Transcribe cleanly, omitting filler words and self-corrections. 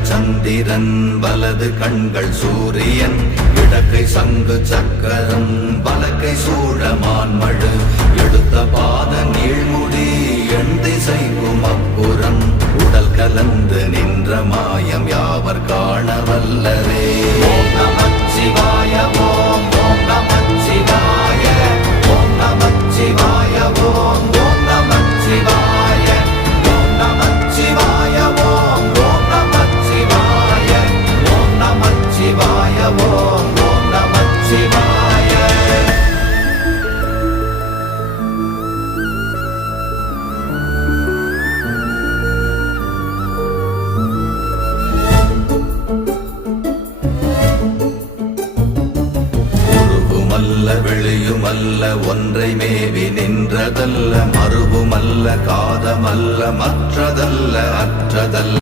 இடங்கள் சந்திரன் வலது கண்கள் சூரியன் இடக்கை சங்கு சக்கரம் வலக்கை சூழமான்மழு எடுத்த பாத நீழ்முடி எண் திசைக்கும் அப்புறம் உடல் கலந்து நின்ற மாயம் யாவர் காண வல்லரே. ஓம் நமச்சிவாய ஓம் ஓம் நமச்சிவாய ஓம் நமச்சிவாய ஓம் ஓம் நமச்சிவாய ஓம் நமச்சிவாய ஓம் ஓம் நமச்சிவாய ஓம் நமச்சிவாய ஓம் ஓம் நமச்சிவாய. வெளியுமல்ல ஒன்றை மேவி நின்றதல்ல மறுவுமல்ல காதமல்ல மற்றதல்ல அற்றதல்ல